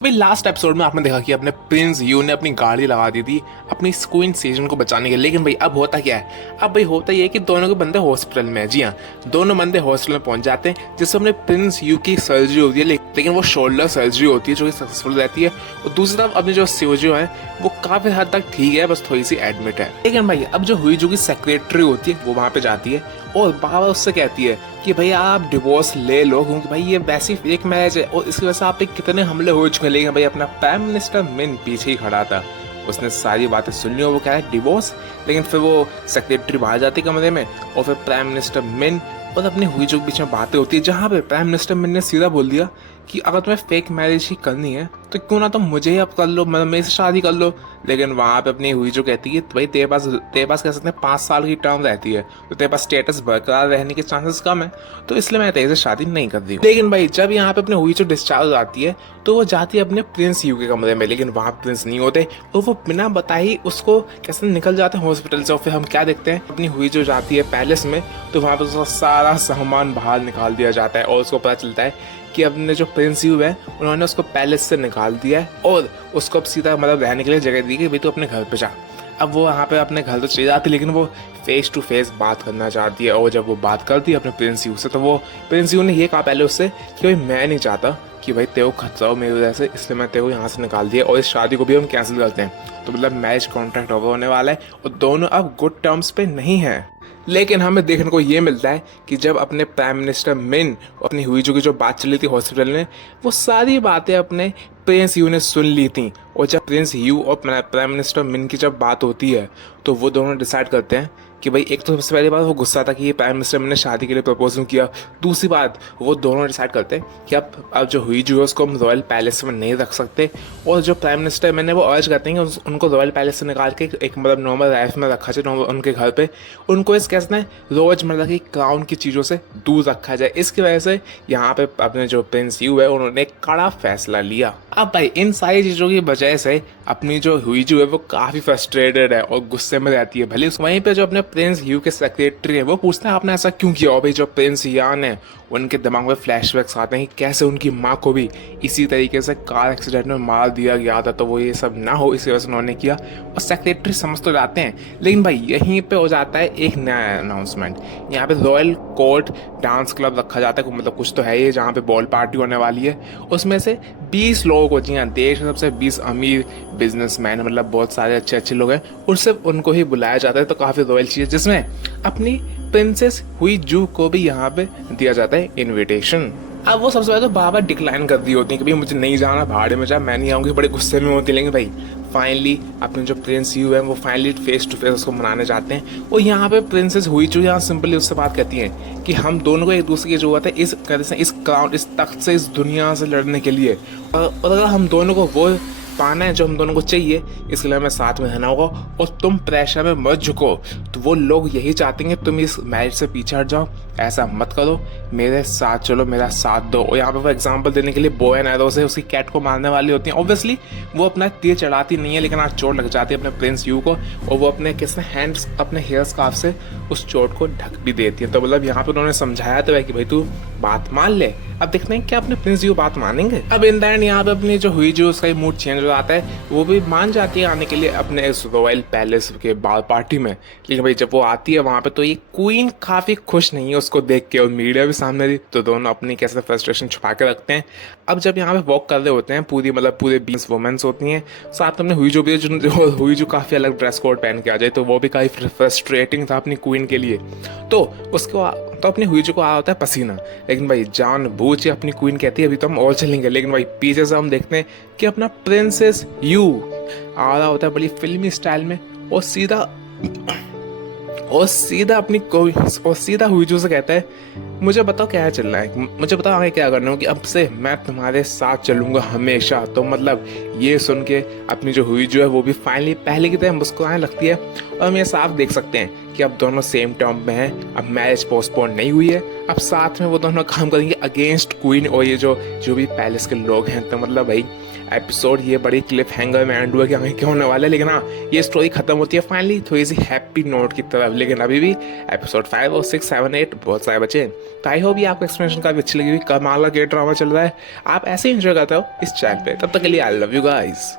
भाई last episode में आपने देखा कि अपने प्रिंस यू ने अपनी गाड़ी लगा दी थी अपनी क्वीन सीजन को बचाने के लिए। लेकिन भाई अब होता क्या है, अब भाई होता ये है कि दोनों के बंदे हॉस्पिटल में है। जी हाँ, दोनों बंदे हॉस्पिटल में पहुंच जाते हैं जिससे अपने प्रिंस यू की सर्जरी होती है। लेकिन वो शोल्डर सर्जरी होती है जो कि सक्सेसफुल रहती है। और दूसरी तरफ अपनी जो सीओजो है वो काफी हद तक ठीक है, बस थोड़ी सी एडमिट है। लेकिन भाई अब जो हुई जो की सेक्रेटरी होती है वो वहां पे जाती है और बाबा उससे कहती है कि भाई आप डिवोर्स ले लो, क्योंकि भाई ये वैसी फेक मैरिज है और इसकी वजह से आप पे कितने हमले हो चुके हैं। लेकिन भाई अपना प्राइम मिनिस्टर मिन पीछे ही खड़ा था, उसने सारी बातें सुन ली और वो कह रहा है डिवोर्स। लेकिन फिर वो सेक्रेटरी बाहर जाती कमरे में और फिर प्राइम मिनिस्टर मिन और अपनी हुई जो बीच में बातें होती है, जहाँ पे प्राइम मिनिस्टर मिन ने सीधा बोल दिया कि अगर तुम्हें फेक मैरिज ही करनी है तो क्यों ना तुम मुझे ही अब कर लो, मतलब मेरे से शादी कर लो। लेकिन वहां पे अपनी हुई जो कहती है भाई तेरे पास कह सकते हैं 5 साल की टर्म रहती है, तो तेरे पास स्टेटस बरकरार रहने के चांसेस कम है, तो इसलिए मैं तेरे से शादी नहीं कर रही हूँ। लेकिन भाई जब यहाँ पे अपनी हुई जो डिस्चार्ज आती है तो वो जाती है अपने प्रिंस यू के कमरे में, लेकिन वहाँ प्रिंस नहीं होते और वो बिना बताए ही उसको कैसे निकल जाते हैं हॉस्पिटल से। और फिर हम क्या देखते हैं, अपनी हुई जो जाती है पैलेस में तो वहाँ पर उसका सारा सामान बाहर निकाल दिया जाता है और उसको पता चलता है कि अपने जो प्रिंस यू है उन्होंने उसको पैलेस से निकाल दिया है और उसको अब सीधा मतलब रहने के लिए जगह दी कि भाई तू अपने घर पे जा। अब वो यहाँ पे अपने घर तो चली जाती, लेकिन वो फेस टू फेस बात करना चाहती है। और जब वो बात करती है अपने प्रिंस यू से तो वो प्रिंस यू ने ये कहा पहले उससे कि भाई मैं नहीं चाहता कि भाई तेरे को खतरा हो मेरी वजह से, इसलिए मैं तेरे को यहाँ से निकाल दिया और इस शादी को भी हम कैंसिल करते हैं। तो मतलब मैरिज कॉन्ट्रैक्ट ओवर होने वाला है और दोनों अब गुड टर्म्स पे नहीं है। लेकिन हमें देखने को ये मिलता है कि जब अपने प्राइम मिनिस्टर मिन अपनी हुई जो की जो बात चली थी हॉस्पिटल में, वो सारी बातें अपने प्रिंस यू ने सुन ली थी। और जब प्रिंस यू और प्राइम मिनिस्टर मिन की जब बात होती है तो वो दोनों डिसाइड करते हैं कि भाई एक तो सबसे पहली बात वो गुस्सा था कि ये प्राइम मिनिस्टर ने शादी के लिए प्रपोजल किया। दूसरी बात वो दोनों डिसाइड करते हैं कि अब जो हुई जो है उसको हम रॉयल पैलेस में नहीं रख सकते। और जो प्राइम मिनिस्टर मैंने वो अर्ज करते हैं कि उनको रॉयल पैलेस से निकाल के एक मतलब नॉर्मल लाइफ में रखा जाए, उनके घर पे उनको इस कैसे ना रोजमर्रा की क्राउन की चीज़ों से दूर रखा जाए। इसकी वजह से यहाँ पे अपने जो प्रिंस यू है उन्होंने एक कड़ा फैसला लिया। अब भाई इन सारी चीज़ों की वजह से अपनी जो हुई जो है वो काफ़ी फ्रस्ट्रेटेड है और गुस्से में रहती है। भले वहीं पे जो अपने प्रिंस यू के सेक्रेटरी है वो पूछते हैं आपने ऐसा क्यों किया। और भाई जो प्रिंस यान है उनके दिमाग में फ्लैशबैक्स आते हैं कि कैसे उनकी माँ को भी इसी तरीके से कार एक्सीडेंट में मार दिया गया था, तो वो ये सब ना हो इसी वजह से उन्होंने किया। और सेक्रेटरी समझ तो जाते हैं, लेकिन भाई यहीं पे हो जाता है एक नया अनाउंसमेंट। यहाँ पे रॉयल कोर्ट डांस क्लब रखा जाता है, मतलब कुछ तो है ये जहाँ पे बॉल पार्टी होने वाली है। उसमें से 20 लोगों को, जी हाँ देश के सबसे 20 अमीर बिजनेसमैन, मतलब बहुत सारे अच्छे अच्छे लोग हैं, और सिर्फ उनको ही बुलाया जाता है। तो काफ़ी रॉयल चीज़ जिसमें अपनी प्रिंसेस हुई जू को भी यहाँ पे दिया जाता है इनविटेशन। अब वो सबसे पहले तो बाबा डिक्लाइन कर दी होती है कि भाई मुझे नहीं जाना, भाड़े में जा, मैं नहीं आऊँगी, बड़े गुस्से में होती है। लेकिन भाई फाइनली अपने जो प्रिंस यू है वो फाइनली फेस टू फेस उसको मनाने जाते हैं। और यहाँ पे प्रिंसेस हुई जो यहाँ सिंपली उससे बात करती है कि हम दोनों को एक दूसरे की जरूरत है इस क्राउन, इस तख्त से, इस दुनिया से लड़ने के लिए। और अगर हम दोनों को वो पाना है जो हम दोनों को चाहिए, इसके लिए हमें साथ में रहना होगा और तुम प्रेशर में मत झुको। तो वो लोग यही चाहते हैं तुम इस मैरिज से पीछे हट जाओ, ऐसा मत करो, मेरे साथ चलो, मेरा साथ दो। और यहाँ पे वो एग्जांपल देने के लिए बो एंड एरो से उसकी कैट को मारने वाली होती है। ऑब्वियसली वो अपना तीर चढ़ाती नहीं है, लेकिन आज चोट लग जाती है अपने प्रिंस यू को और वो अपने किसने हैंड्स अपने हेयर स्कार्फ से उस चोट को ढक भी देती है। तो मतलब यहाँ पे उन्होंने समझाया तो है कि भाई तू बात मान ले। अब देखते हैं क्या अपने प्रिंस यू बात मानेंगे। अब इन द एंड यहाँ पे अपनी जो हुई जो उसका मूड चेंज हो जाता है, वो भी मान जाती है आने के लिए अपने इस रॉयल पैलेस के बाल पार्टी में। लेकिन भाई जब वो आती है वहां पे तो ये क्वीन काफी खुश नहीं है उसको देख के और मीडिया भी सामने थी, तो दोनों अपनी कैसे फ्रस्ट्रेशन छुपा के रखते हैं। अब जब यहाँ पे वॉक कर रहे होते हैं पूरे 20 वुमेन्स होती हैं, साथ में हुई जो भी हुई जो काफी अलग ड्रेस कोड पहन के आ जाए, तो वो भी काफी फ्रस्ट्रेटिंग था अपनी क्वीन के लिए। तो उसको तो अपनी हुई जो को आ होता है पसीना, लेकिन भाई जान बूझ के अपनी क्वीन कहती है अभी तो हम और चलेंगे। लेकिन भाई पीछे से हम देखते हैं कि अपना प्रिंसेस यू आ रहा होता है बड़ी फिल्मी स्टाइल में और सीधा हुई जो से कहता है मुझे बताओ क्या चलना है, मुझे बताओ आगे क्या करना है, कि अब से मैं तुम्हारे साथ चलूंगा हमेशा। तो मतलब ये सुन के अपनी जो हुई जो है वो भी फाइनली पहले की तरह मुस्कुराने लगती है। और हम ये साफ देख सकते हैं कि अब दोनों सेम टर्म में हैं, अब मैरिज पोस्टपोन नहीं हुई है, अब साथ में वो दोनों काम करेंगे अगेंस्ट क्वीन और ये जो भी पैलेस के लोग हैं। तो मतलब भाई एपिसोड ये बड़ी क्लिफ हैंगर में एंड हुआ कि आगे क्या होने वाला है, लेकिन हाँ ये स्टोरी खत्म होती है फाइनली थोड़ी सी हैप्पी नोट की तरफ। लेकिन अभी भी एपिसोड 5 और 6 7 8 बहुत सारे बचे। तो आई होप ये आपको एक्सप्लेनेशन काफी अच्छी लगी हुई, कमाल का ड्रामा चल रहा है, आप ऐसे ही इंजॉय करते हो इस चैनल पे। तब तक के लिए आई लव यू गाइस।